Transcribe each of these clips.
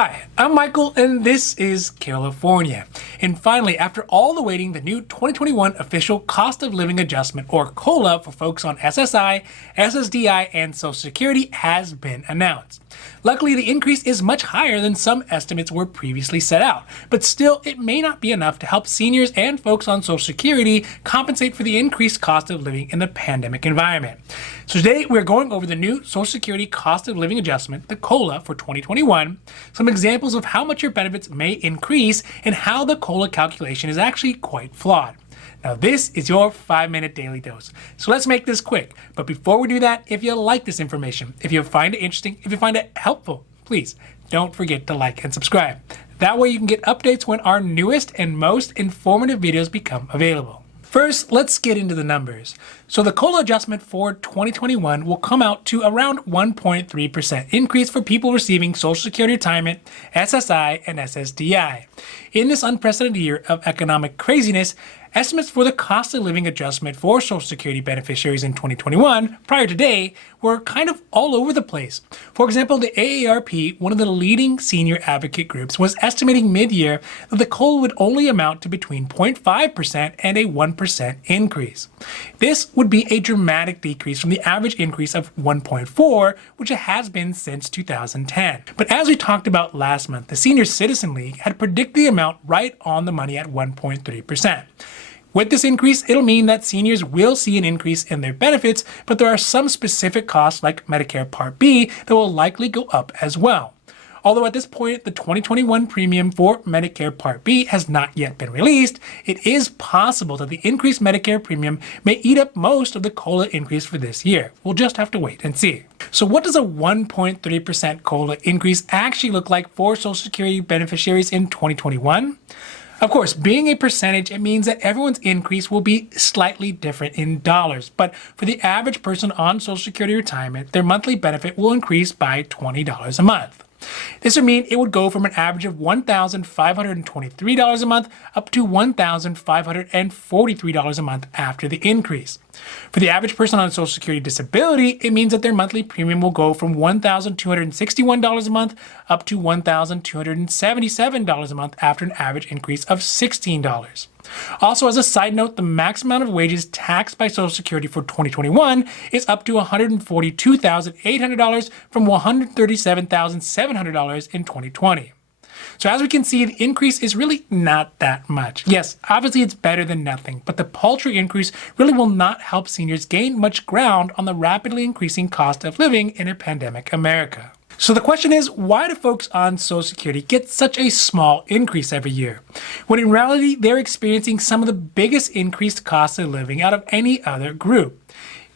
Hi, I'm Michael, and this is California. And finally, after all the waiting, the new 2021 official cost of living adjustment, or COLA, for folks on SSI, SSDI, and Social Security has been announced. Luckily, the increase is much higher than some estimates were previously set out, but still, it may not be enough to help seniors and folks on Social Security compensate for the increased cost of living in the pandemic environment. So today, we're going over the new Social Security cost of living adjustment, the COLA, for 2021, some examples of how much your benefits may increase, and how the COLA calculation is actually quite flawed. Now, this is your 5-minute daily dose. So let's make this quick. But before we do that, if you like this information, if you find it interesting, if you find it helpful, please don't forget to like and subscribe. That way you can get updates when our newest and most informative videos become available. First, let's get into the numbers. So the COLA adjustment for 2021 will come out to around 1.3% increase for people receiving Social Security retirement, SSI, and SSDI. In this unprecedented year of economic craziness, estimates for the cost of living adjustment for Social Security beneficiaries in 2021, prior to today, were kind of all over the place. For example, the AARP, one of the leading senior advocate groups, was estimating mid-year that the COLA would only amount to between 0.5% and a 1% increase. This would be a dramatic decrease from the average increase of 1.4%, which it has been since 2010. But as we talked about last month, the Senior Citizen League had predicted the amount right on the money at 1.3%. With this increase, it'll mean that seniors will see an increase in their benefits, but there are some specific costs like Medicare Part B that will likely go up as well. Although at this point, the 2021 premium for Medicare Part B has not yet been released, it is possible that the increased Medicare premium may eat up most of the COLA increase for this year. We'll just have to wait and see. So what does a 1.3% COLA increase actually look like for Social Security beneficiaries in 2021? Of course, being a percentage, it means that everyone's increase will be slightly different in dollars. But for the average person on Social Security retirement, their monthly benefit will increase by $20 a month. This would mean it would go from an average of $1,523 a month up to $1,543 a month after the increase. For the average person on Social Security disability, it means that their monthly premium will go from $1,261 a month up to $1,277 a month after an average increase of $16. Also, as a side note, the max amount of wages taxed by Social Security for 2021 is up to $142,800 from $137,700 in 2020. So as we can see, the increase is really not that much. Yes, obviously it's better than nothing, but the paltry increase really will not help seniors gain much ground on the rapidly increasing cost of living in a pandemic America. So the question is, why do folks on Social Security get such a small increase every year, when in reality they're experiencing some of the biggest increased costs of living out of any other group?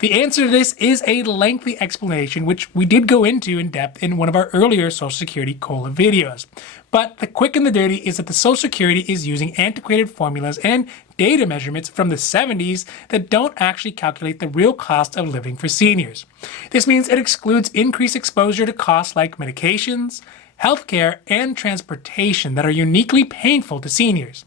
The answer to this is a lengthy explanation, which we did go into in depth in one of our earlier Social Security COLA videos. But the quick and the dirty is that the Social Security is using antiquated formulas and data measurements from the 70s that don't actually calculate the real cost of living for seniors. This means it excludes increased exposure to costs like medications, healthcare, and transportation that are uniquely painful to seniors.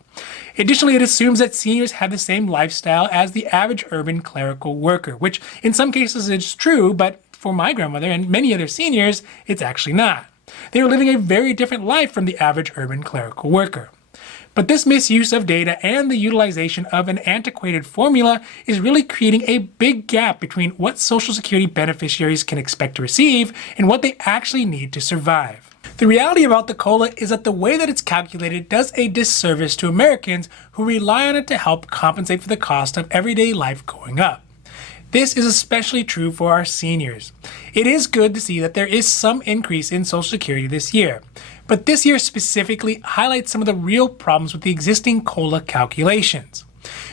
Additionally, it assumes that seniors have the same lifestyle as the average urban clerical worker, which in some cases is true, but for my grandmother and many other seniors, it's actually not. They are living a very different life from the average urban clerical worker. But this misuse of data and the utilization of an antiquated formula is really creating a big gap between what Social Security beneficiaries can expect to receive and what they actually need to survive. The reality about the COLA is that the way that it's calculated does a disservice to Americans who rely on it to help compensate for the cost of everyday life going up. This is especially true for our seniors. It is good to see that there is some increase in Social Security this year, but this year specifically highlights some of the real problems with the existing COLA calculations.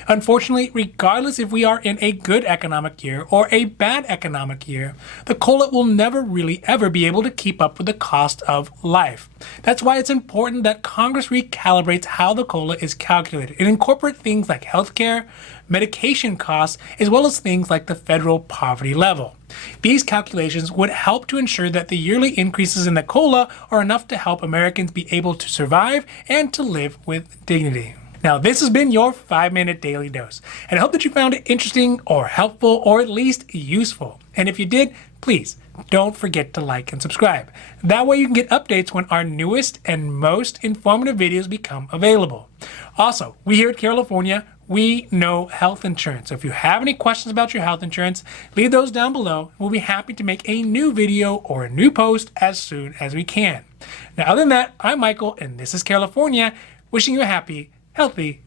Unfortunately, regardless if we are in a good economic year or a bad economic year, the COLA will never really ever be able to keep up with the cost of life. That's why it's important that Congress recalibrates how the COLA is calculated and incorporate things like healthcare, medication costs, as well as things like the federal poverty level. These calculations would help to ensure that the yearly increases in the COLA are enough to help Americans be able to survive and to live with dignity. Now, this has been your 5-minute daily dose, and I hope that you found it interesting or helpful or at least useful. And if you did, please don't forget to like and subscribe. That way you can get updates when our newest and most informative videos become available. Also, we here at California, we know health insurance. So if you have any questions about your health insurance, leave those down below. We'll be happy to make a new video or a new post as soon as we can. Now, other than that, I'm Michael, and this is California, wishing you a happy, healthy,